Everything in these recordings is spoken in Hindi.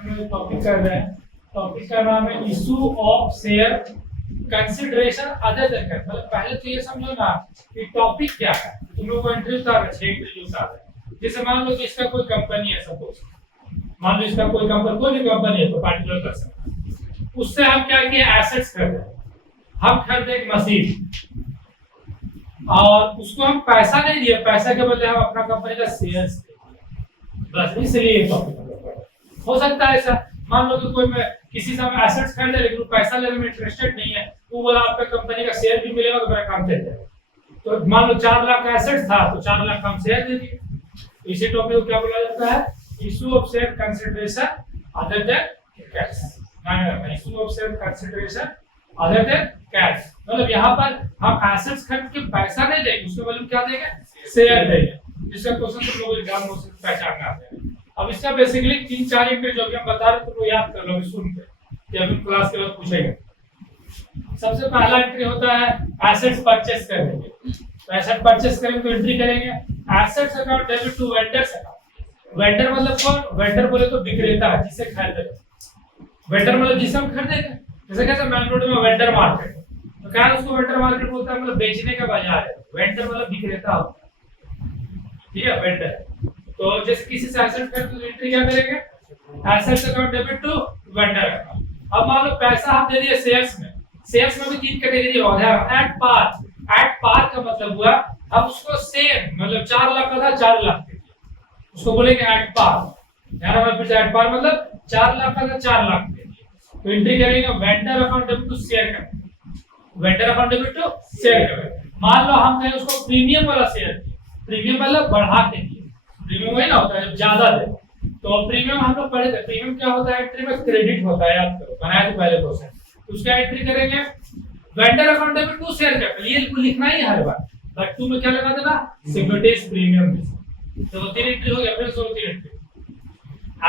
हम लोग टॉपिक कर रहे हैं। टॉपिक का नाम है issue of share consideration other than cash. मतलब पहले तो ये समझो ना कि टॉपिक क्या है। तुम लोग को इंटरव्यू था, 6 इंटरव्यू था। जैसे मान लो कि इसका कोई कंपनी है, सपोज मान लो इसका कोई कंपनी, कोई भी कंपनी है तो पार्टिकुलर पर्सन, उससे हम क्या किए, एसेट्स खरीदे। हम खरीदे एक मशीन और उसको हम पैसा नहीं दिए, पैसा के बदले हम अपना कंपनी का शेयर्स दिए, बस इसलिए टॉपिक हो सकता है ऐसा। मान लो कि कोई मैं किसी से हम एसेट्स खरीदे लेकिन वो पैसा लेने में इंटरेस्टेड नहीं है, वो बोला आपका कंपनी का शेयर भी मिलेगा तो मेरा काम चल जाएगा। तो मान लो 4 लाख का एसेट्स था तो 4 लाख हम शेयर दे दिए। इसी टॉपिक को क्या बोला जाता है, issue of share consideration other than cash. Issue of share consideration other than cash मतलब यहाँ पर हम एसेट्स खरीद के पैसा नहीं देंगे, उसके बदले क्या देंगे, शेयर देंगे। जिसका क्वेश्चन तुम लोग एग्जाम में पहचानना आता है। अब इसका बेसिकली 3-4 इंटरव्यू जो भी हम बता रहे हैं तो याद कर लो सुन के, कि अभी क्लास के बाद पूछेंगे। सबसे पहला एंट्री होता है एसेट्स परचेस करेंगे। तो एसेट परचेस करेंगे तो एंट्री करेंगे assets account debit to vendors account. Vendor मतलब कौन, वेंडर बोले तो विक्रेता है, जिसे खरीदे। वेंडर मतलब जिसे हम खरीदेंगे। जैसे कैसे मेन रोड में वेंडर मार्केट, तो क्या उसको वेंडर मार्केट बोलता है, मतलब बेचने का बाजार है। वेंडर मतलब विक्रेता होता है, ठीक है, वेंडर। तो जैसे किसी से एसेट खरीदते तो एंट्री क्या करेंगे, assets account debit to vendor account. अब मान लो पैसा हम दे दिए शेयर्स में। शेयर्स में भी 3 कैटेगरी होता है, एट पार। एट पार का मतलब हुआ हम उसको सेम, मतलब 4 लाख का था 4 लाख के, उसको बोलेंगे एट पार। यार हमारे फिर एट पार मतलब 4 लाख का था 4 लाख के। तो एंट्री करेंगे vendor account debit to share का, vendor account debit to share का। मान लो हम कहें उसको प्रीमियम वाला शेयर, प्रीमियम मतलब बढ़ा के दिए। प्रीमियम वही ना होता है जब ज्यादा दे। तो प्रीमियम हम लोग पढ़े थे, प्रीमियम क्या होता है, एंट्री में क्रेडिट होता है, याद करो, बनाया तो पहले क्वेश्चन। उसका एंट्री करेंगे vendor account debit to share capital, ये लिखना ही हर बार, बट टू में क्या लगा देना, सिक्योरिटीज प्रीमियम। तो 3 एंट्री हो गया, फिर 3 एंट्री।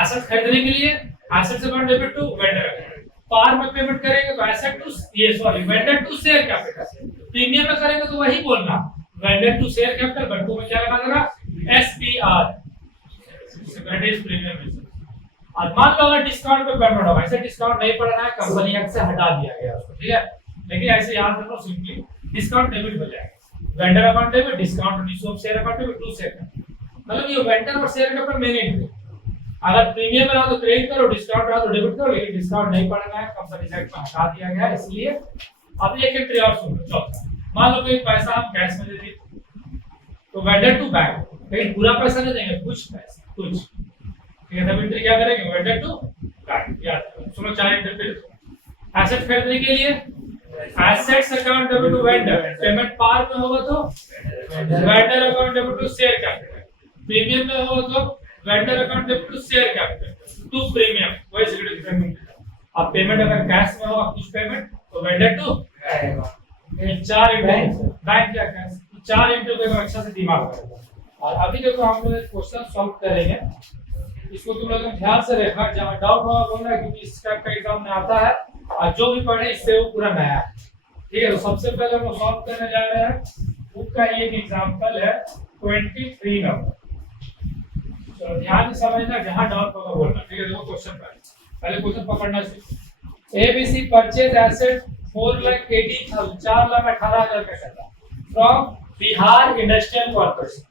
एसेट खरीदने के लिए assets account debit to vendor account, par में पेमेंट करेंगे तो एसेट टू ये sorry vendor to share capital. Premium में करेंगे तो वही बोलना vendor to share capital, but to में क्या लगा देना, एसपीआर, सिक्योरिटीज प्रीमियम। और मान लो अगर डिस्काउंट पे पेमेंट होगा, ऐसे डिस्काउंट नहीं पड़ना है, कंपनी एक्ट से हटा दिया गया उसको, ठीक है। लेकिन ऐसे याद रखो सिंपली डिस्काउंट डेबिट हो जाएगा, vendor account debit, discount issue of share account debit to share. मतलब ये वेंडर और शेयर के ऊपर मेन एंट्री। अगर प्रीमियम रहा तो क्रेडिट करो, डिस्काउंट रहा तो डेबिट करो, लेकिन डिस्काउंट नहीं पड़ना है, कंपनी एक्ट में हटा दिया गया इसलिए। अब एक एंट्री और सुन लो, चौथा। मान लो कोई पैसा हम कैश में दे दिए तो वेंडर टू बैंक, लेकिन पूरा पैसा नहीं देंगे, कुछ पैसा, कुछ, ठीक है। तब एंट्री क्या करेंगे, वेंडर टू बैंक। याद करो, सुनो 4 एंट्री। एसेट खरीदने के लिए assets account debit to vendor, payment par में होगा तो vendor account debit to share capital, premium में होगा तो vendor account debit to share capital to premium, वही सिक्योरिटी प्रीमियम। अब पेमेंट अगर कैश में होगा कुछ पेमेंट तो vendor to bank. 4 entry, bank या कैश, 4 एंट्री को अच्छा से दिमाग रखो। और अभी देखो हम लोग एक क्वेश्चन सॉल्व करेंगे, इसको तुम लोग ध्यान से देखना, जहां डाउट होगा बोलना, क्योंकि इस टाइप का एग्जाम में आता है और जो भी पढ़े इससे वो पूरा नया है, ठीक है। तो सबसे पहले हम सॉल्व करने जा रहे हैं, उसका ये एक एग्जांपल है 23 नंबर। तो ध्यान से समझना, जहां डाउट होगा बोलना, ठीक है। देखो क्वेश्चन पहले क्वेश्चन पकड़ना चाहिए। एबीसी परचेज एसेट 4,80,000, 4,18,000 का था फ्रॉम बिहार इंडस्ट्रियल कॉर्पोरेशन,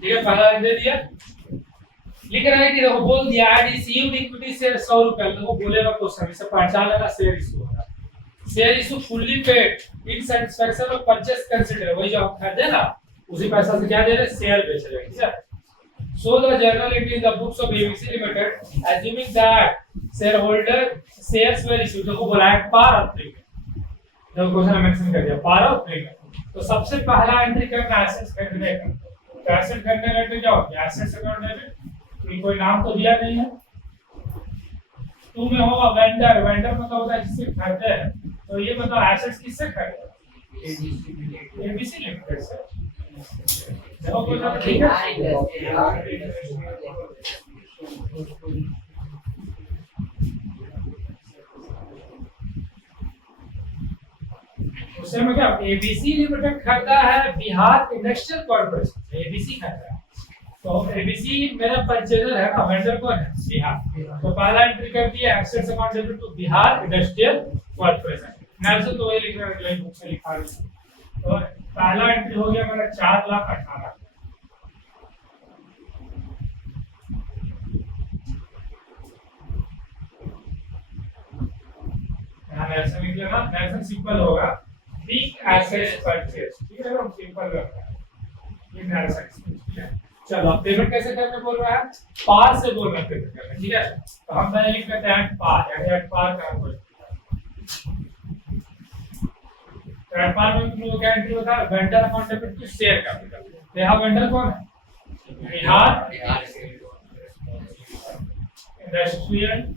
ठीक है। पहला दे दिया, लिख रहा है कि देखो बोल दिया है रिसीव्ड इक्विटी शेयर 100 रुपए, तो बोलेगा क्वेश्चन इसे पहचान लेना, शेयर इशू होगा। Share issue fully paid in satisfaction of purchase consider, वही जो आप खरीदे ना उसी पैसा से क्या दे रहे, शेयर बेच रहे हैं, ठीक है। So the journal entry in the books of ABC limited assuming that share holder shares were issued, देखो बोला है पार ऑफ प्रीमियम, देखो क्वेश्चन मेंशन कर दिया पार ऑफ प्रीमियम। तो सबसे पहला एंट्री करना एसेट्स खरीदने का, तो एसेट खरीदने का एंट्री जाओ एसेट्स अकाउंट डेबिट, कोई नाम तो दिया नहीं है। 2 में होगा वेंडर, वेंडर मतलब होता है जिससे खरीदते हैं, तो ये मतलब एसेट्स किससे खरीदते हैं, एबीसी लिमिटेड से। देखो क्वेश्चन ठीक है। उसमें क्या एबीसी लिमिटेड खरीदा है बिहार इंडस्ट्रियल कॉर्पोरेशन, एबीसी खरीदा है। तो एबीसी मेरा परचेजर है ना, वेंडर कौन है? बिहार। तो पहला एंट्री कर दिया assets account debit to Bihar industrial corporation. Nelson तो वही लिख रहा है जो बुक से लिखा है। तो पहला एंट्री हो गया मेरा 4,18,000। यहाँ नेल्सन लिख लेना, नेल्सन सिंपल होगा, बिग एसेट्स परचेज, ठीक है, हम सिंपल रखते हैं ये नेल्सन, ठीक है। चलो अब पेमेंट कैसे करने बोल रहा है? पार से बोल रहा है पेमेंट करने, ठीक है। तो हम पहले लिख लेते हैं पार, यानी एट पार का बोल। तो एट पार में तुम लोग क्या एंट्री होता है? Vendor account debit to share capital. तो यहाँ वेंडर कौन है? Bihar industrial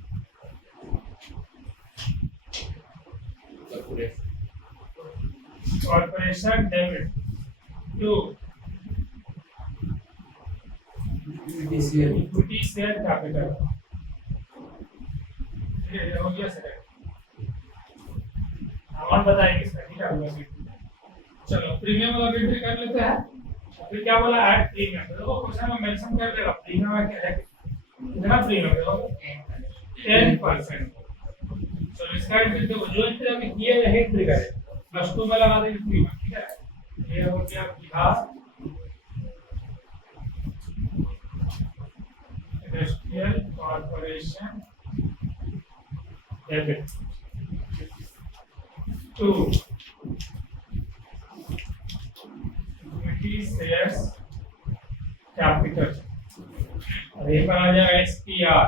corporation debit to equity share capital. ये हो गया सर, अमाउंट बताएंगे इसका, ठीक है। चलो प्रीमियम वाला एंट्री कर लेते हैं। फिर क्या बोला? Add premium. देखो क्वेश्चन में मेंशन कर देगा प्रीमियम है क्या है, कितना प्रीमियम है? 10%। तो इसका एंट्री देखो, जो एंट्री अभी किए है एंट्री करें, प्लस 2 में लगा देंगे प्रीमियम, ठीक है। ये हो गया Bihar industrial corporation debit to equity shares capital, और ये पर आ जाएगा SPR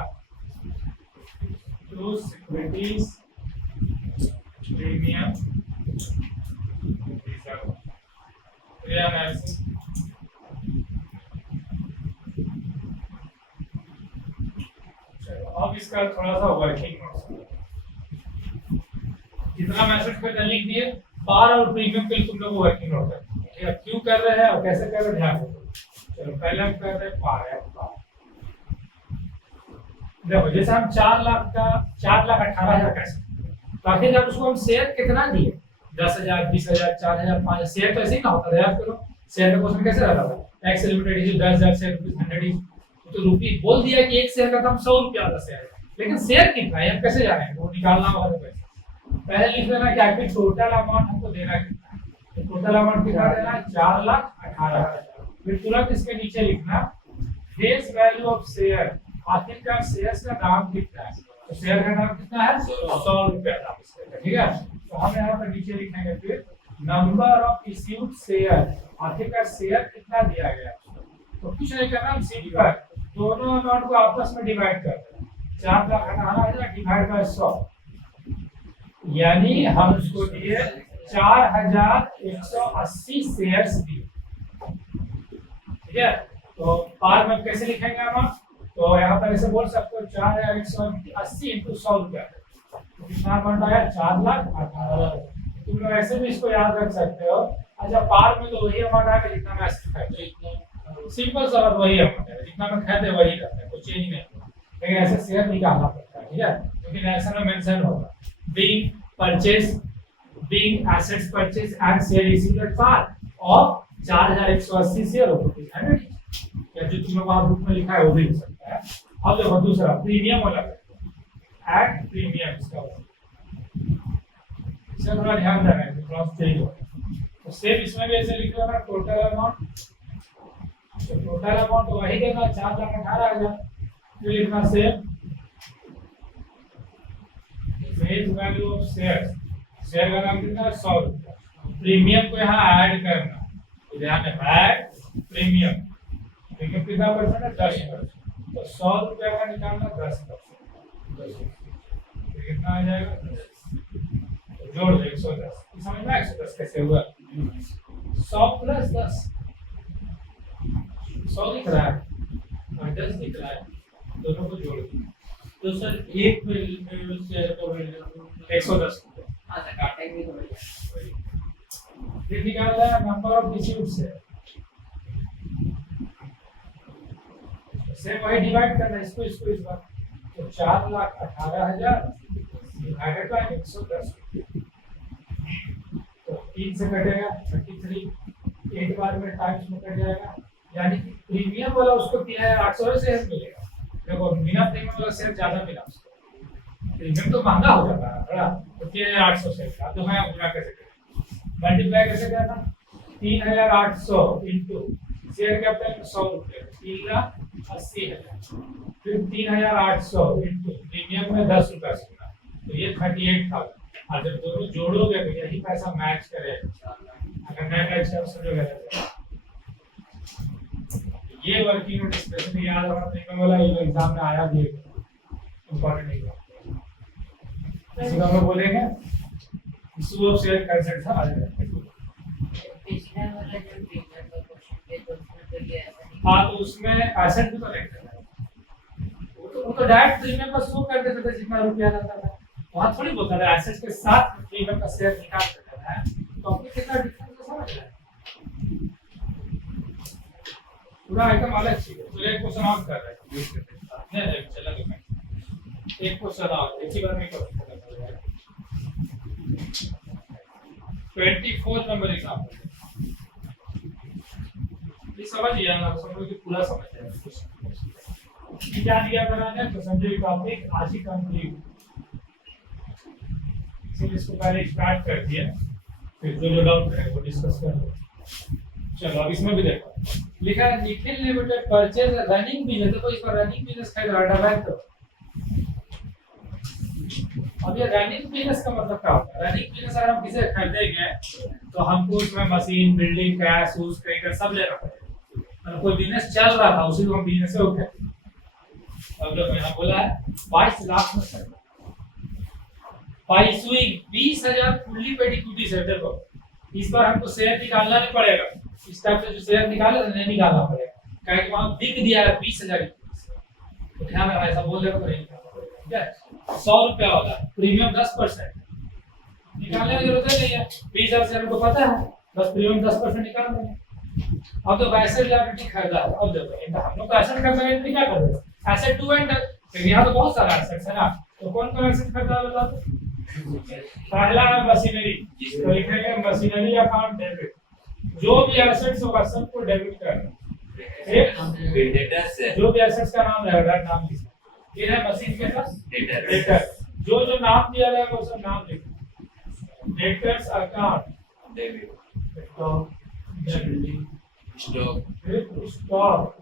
to securities premium reserve. अब इसका थोड़ा सा वर्किंग जितना मैसेज पे लिख दिए, पार और प्रीमियम के लिए तुम लोग वर्किंग नोट है, क्यों कर रहे हैं और कैसे कर रहे हैं ध्यान दो। चलो पहले हम कर रहे हैं पार है। देखो जैसे हम 4 लाख का 4,18,000 कैसे, तो आखिर उसको हम शेयर कितना दिए? 10,000, 20,000, 4,000, 5,000 शेयर तो ऐसे ही ना होता है। याद करो शेयर का क्वेश्चन कैसे रहता था? X limited is 10,000 share, 100 is, तो रुपये बोल दिया कि एक शेयर का दाम 100 रुपया था शेयर, लेकिन शेयर कितना है हम कैसे जानेंगे? वो निकालना होगा। तो पहले लिख लेना कि आखिर टोटल अमाउंट हमको देना कितना है। तो टोटल अमाउंट कितना देना है? 4,18,000। फिर तुरंत इसके नीचे लिखना फेस वैल्यू ऑफ शेयर, आखिरकार शेयर्स का दाम कितना है। तो शेयर का दाम कितना है? 100 रुपया दाम शेयर का, ठीक है। तो हम यहाँ पर नीचे लिखेंगे फिर नंबर ऑफ इश्यूड शेयर, आखिरकार शेयर कितना दिया गया। तो कुछ नहीं करना, हम सिंपल दोनों अमाउंट को आपस में डिवाइड कर देना। 4,18,000 डिवाइड बाय 100, यानी हम उसको दिए 4,180 शेयर्स दिए, ठीक है। तो पार में कैसे लिखेंगे हम? तो यहाँ पर ऐसे बोल सकते हो 4,180 इंटू 100 रुपया, तो कितना अमाउंट आया? 4,18,000। तुम लोग ऐसे भी इसको याद रख सकते हो। अच्छा पार में तो वही अमाउंट आएगा जितना मैं सिंपल सा वही अमाउंट है, जितना मैं खाते वही रहता है, कुछ चेंज नहीं होगा। लेकिन ऐसे शेयर निकालना पड़ता है, ठीक है, क्योंकि ऐसा में मेंशन होगा being purchase, being assets purchase and share issued at par of 4,180 share होते हैं, या जो तुम लोग वहां बुक में लिखा है वो भी हो सकता है। अब देखो दूसरा प्रीमियम वाला एट प्रीमियम, इसका इससे थोड़ा ध्यान देना है, क्रॉस चेंज होगा। तो सेम इसमें भी ऐसे लिख लेना टोटल अमाउंट, तो टोटल अमाउंट वही देना 4,18,000। फिर लिखना same face value of share, share का दाम कितना है? 100 रुपया। प्रीमियम को यहाँ ऐड करना, तो ध्यान में ऐड प्रीमियम, प्रीमियम कितना परसेंट है? 10%। तो 100 रुपया का निकालना 10%, तो कितना आ जाएगा? जोड़ दो 110। समझ में 110 कैसे हुआ? 100 प्लस 10, 100 दिख रहा है और 10 दिख रहा है, दोनों को जोड़ दो। तो सर एक शेयर को 110 काटेंगे तो फिर निकालना है नंबर ऑफ इश्यूड शेयर, से वही डिवाइड करना इसको इसको इस बार। तो 4,18,000 डिवाइडेड बाय 110, तो 3 से कटेगा 33, एक बार में टाइम्स में कट जाएगा यानी कि प्रीमियम वाला उसको 3800 शेयर मिलेगा। देखो बिना प्रीमियम वाला शेयर ज्यादा मिला उसको, प्रीमियम तो महंगा हो जाता है बड़ा, तो 3800 शेयर का। तो मैं पूरा कैसे करें, मल्टीप्लाई कैसे करना, 3800 इंटू शेयर कैपिटल 100 रुपये, 3,80,000, फिर 3800 इंटू प्रीमियम में 10 रुपया सीखा, तो ये 38,000। और जब दोनों जोड़ोगे तो यही पैसा मैच करेगा, अगर मैं मैच कर समझोगे। ये वर्किंग नोट स्पेशली याद रखना, प्रीमियम वाला ये एग्जाम में आया भी इंपॉर्टेंट नहीं है। इसी को हम बोलेंगे इशू ऑफ शेयर कंसेंट था आ जाएगा। हाँ तो उसमें एसेट भी तो लिख देना है, वो तो डायरेक्ट प्रीमियम का शो कर देते थे जितना रुपया रहता था, वहाँ थोड़ी बोलता था एसेट के साथ प्रीमियम का शेयर निकाल देता है। तो आपको कितना डिफरेंस समझ रहे हैं, पूरा आइटम अलग चीज है। तो एक क्वेश्चन और कर रहे हैं, नहीं चला तो मैं एक क्वेश्चन और एक ही बार में कर 24 नंबर एग्जाम्पल, ये समझिए ना, समझो कि पूरा समझ जाए। ये क्या दिया मैंने, तो समझिए टॉपिक आज ही कंप्लीट, इसलिए इसको पहले स्टार्ट कर दिया, फिर जो डाउट है वो डिस्कस कर लो। चलो अब इसमें भी देखो, लिखा है Nikhil limited purchase running business, देखो इस पर रनिंग बिजनेस का डाटा है। तो अब ये रनिंग बिजनेस का मतलब क्या होता है, रनिंग बिजनेस अगर हम किसी खरीदेंगे तो हमको उसमें machine, building, cash, use, credit सब लेना पड़ेगा। कोई बिजनेस चल रहा था उसी को हम बिजनेस से उठे। अब जो मैंने बोला है 22 लाख में करना, bye issuing 20,000 fully paid equity share. देखो इस बार हमको शेयर निकालना नहीं पड़ेगा, इस टाइप से जो शेयर निकाले नहीं निकालना पड़ेगा, क्योंकि कि वहां बिक दिया है 20,000। तो ध्यान रखना, ऐसा बोल देगा तो नहीं ठीक है। 100 रुपया वाला प्रीमियम 10%, निकालने की जरूरत नहीं है, 20,000 शेयर को पता है, बस प्रीमियम 10% निकाल देंगे। अब तो वैसे लायबिलिटी खरीदा है, अब देखो हम लोग तो एसेट खरीदा है, क्या कर रहे हैं, एसेट टू एंड, लेकिन यहाँ तो बहुत सारा एसेट्स है ना, तो कौन कौन एसेट खरीदा है बता दो। पहला है मशीनरी, तो लिखेंगे मशीनरी अकाउंट डेबिट, जो भी एसेट्स होगा सबको डेबिट करना, जो भी एसेट्स का नाम रहेगा नाम लिखना। फिर है मशीन के साथ डेटर, जो जो नाम दिया रहेगा वो सब नाम लिखना। Debtors account debit, stock stock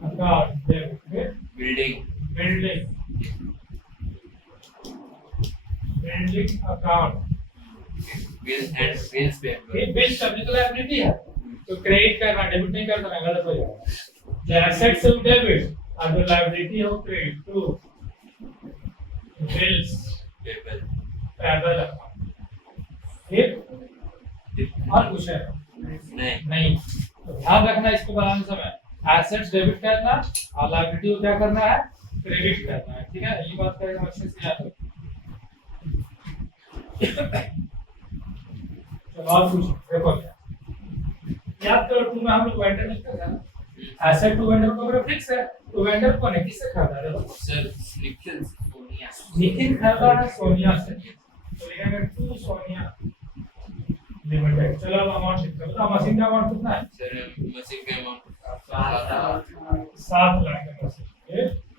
account debit, building account, bills का भी तो लायबिलिटी है, तो क्रेडिट करना, डेबिट नहीं करना, गलत हो जाएगा। एसेट्स टू डेबिट और जो लायबिलिटी है वो credit to bills payable account. ठीक, और कुछ है नहीं। तो ध्यान रखना इसको बनाने समय, एसेट्स डेबिट करना और लायबिलिटी को क्या करना है, क्रेडिट करना है। ठीक है, ये बात करेगा अच्छे से याद रखो। और कुछ देखो, याद करो टू में हम लोग वेंडर लिखते थे ना, एसेट टू वेंडर को अगर फिक्स है तो वेंडर कौन है, किससे खरीदा है सर, निखिल खरीदा है सोनिया से, तो लिखेंगे टू सोनिया लिमिटेड। चलो अब अमाउंट लिखते हैं, तो मशीन का अमाउंट कितना है सर, मशीन का अमाउंट 7 लाख का machine,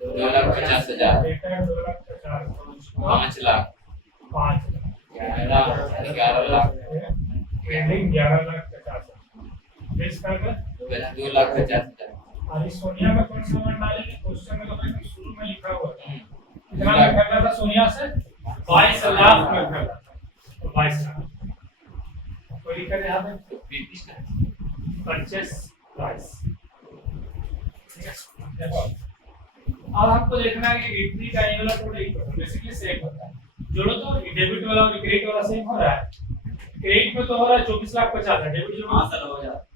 2,50,000, data 2,50,000, 5 lakh 11 lakh, building 11,50,000, base कर 2,50,000। और इस सोनिया में कौन सा अमाउंट डालेंगे, क्वेश्चन में तो शुरू में लिखा हुआ है कितना में खरीदा था सोनिया से, 22 लाख में खरीदा था, तो 22 लाख कोई लिखा यहाँ पे परचेस प्राइस। अब आपको देखना है कि इतनी का ये वाला टोटल इक्वल बेसिकली सेम होता है, जोड़ो तो डेबिट वाला और क्रेडिट वाला सेम हो रहा है। क्रेडिट में तो हो रहा है 24,50,000, डेबिट जो हां सर हो जाता है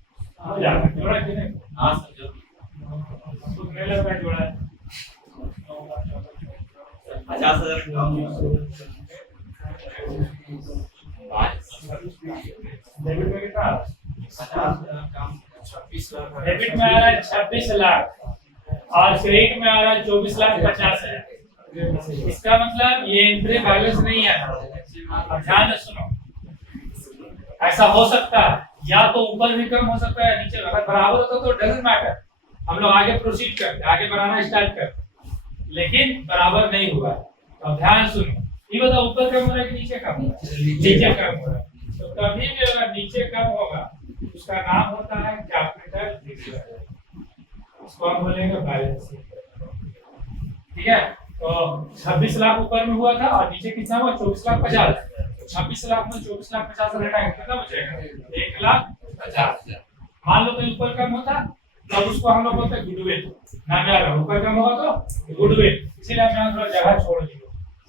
जोड़ा कि नहीं, हां सर जो तो पहले में जोड़ा है 50,000 डेबिट में कितना 50,000 काम 26 लाख, डेबिट में आ रहा है 26 लाख और क्रेडिट में आ रहा है 24,50,000। इसका मतलब ये एंट्री बैलेंस नहीं है। अब ध्यान से सुनो, ऐसा हो सकता है, या तो ऊपर भी कम हो सकता है नीचे, अगर बराबर होता तो डजंट मैटर, हम लोग आगे प्रोसीड करते, आगे बढ़ाना स्टार्ट करते, लेकिन बराबर नहीं हुआ। तो ध्यान सुनो, ये बताओ ऊपर कम हो रहा है कि नीचे कम हो रहा है? नीचे कम हो रहा है। तो कभी भी अगर नीचे कम होगा उसका नाम होता है कैपिटल डिविजन, उसको हम बोलेंगे बैलेंस शीट। ठीक है, तो 26 लाख ऊपर में हुआ था और नीचे कितना हुआ? 24,50,000। 26 लाख में 24,50,000 घटाएंगे कितना बचेगा? 1,50,000। मान लो कि ऊपर कम होता तब उसको हम लोग बोलते गुडविल, नाम याद रखो, ऊपर कम होगा तो गुडविल, इसीलिए मैं थोड़ा जगह छोड़ दी।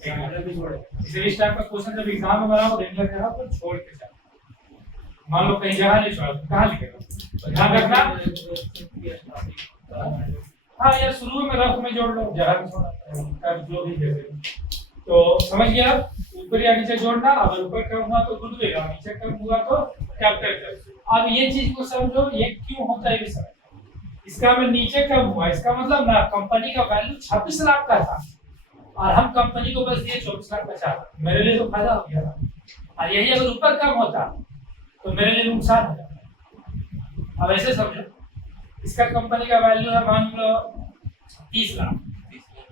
इसलिए इस टाइप का क्वेश्चन जब एग्जाम में बनाओ रेगुलर जगह पर छोड़ के जाओ। मान लो कहीं जगह नहीं छोड़ा तो कहाँ लिखेगा? तो ध्यान रखना। हाँ, या शुरू में रफ में जोड़ लो, जगह में छोड़ा जो भी जैसे। तो समझ गया, ऊपर या नीचे जोड़ना। अगर ऊपर कम हुआ तो गुडविल और नीचे कम हुआ तो कैपिटल। अब ये चीज को समझो, ये क्यों होता है ये समझो। इसका में नीचे कम हुआ, इसका मतलब ना कंपनी का वैल्यू 26 लाख का था और हम कंपनी को बस दिए 24,50,000, मेरे लिए तो फायदा हो गया था। और यही अगर ऊपर कम होता तो मेरे लिए नुकसान हो जाता। अब ऐसे समझो, इसका कंपनी का वैल्यू है मान लो 30 लाख,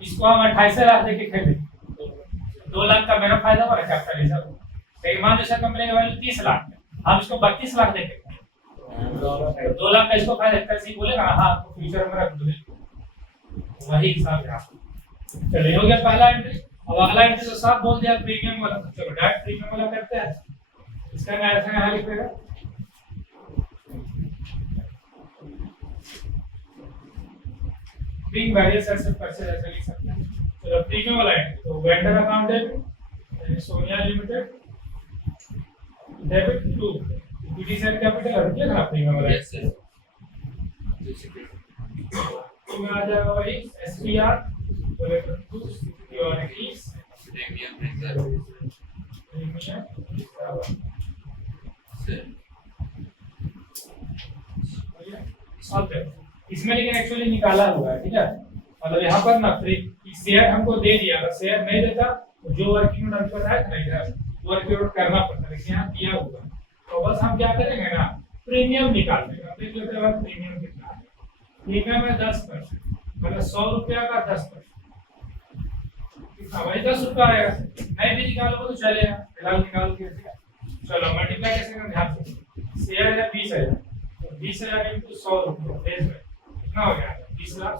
इसको हम 28 लाख देके खरीदे, 2 लाख का मेरा फायदा हो रहा है कैपिटल। लेकिन मान लो इसका कंपनी का वैल्यू 30 लाख है, हम इसको 32 लाख देके 2 लाख का इसको फायदा कैसे बोलेगा? हाँ, तो फ्यूचर में रख दो, वही हिसाब है। चलिए, हो गया पहला एंट्री। अब अगला एंट्री तो साफ बोल दिया प्रीमियम वाला, चलो डायरेक्ट प्रीमियम वाला करते हैं। इसका मैं ऐसा यहाँ लिखेगा, बिग वेरियस एसेट परचेज ऐसे लिख सकते हैं। चलो प्रीमियम वाला एंट्री, तो vendor account debit Sonia limited debit to equity share capital और क्या था प्रीमियम वाला? Yes sir. तो में आ जाएगा वही SPR related to securities premium reserve sir. इसमें लेकिन एक्चुअली निकाला हुआ है, ठीक है। मतलब यहाँ पर ना फ्री शेयर हमको दे दिया, अगर शेयर नहीं देता तो जो वर्किंग नोट पर है ना इधर वर्किंग नोट करना पड़ता है, लेकिन यहाँ दिया हुआ है। तो बस हम क्या करेंगे ना, प्रीमियम निकाल देंगे। देख लेते हैं प्रीमियम कितना है। प्रीमियम है 10%, मतलब 100 रुपया का 10%, वही 10 रुपया आएगा। नहीं भी निकालोगे तो चलेगा, फिलहाल निकाल के चलो मल्टीप्लाई कैसे करें ध्यान से। शेयर है 20,000, तो 20,000 इंटू 100 रुपये कितना हो गया? 20 लाख।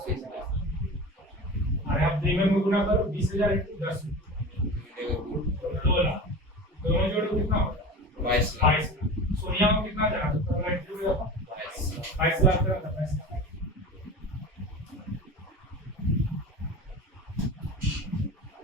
और आप प्रीमियम में गुना करो 20,000 इंटू 10 2 लाख, दोनों जोड़ो कितना होगा? 22 लाख। सोनिया में कितना जाना? 22 लाख।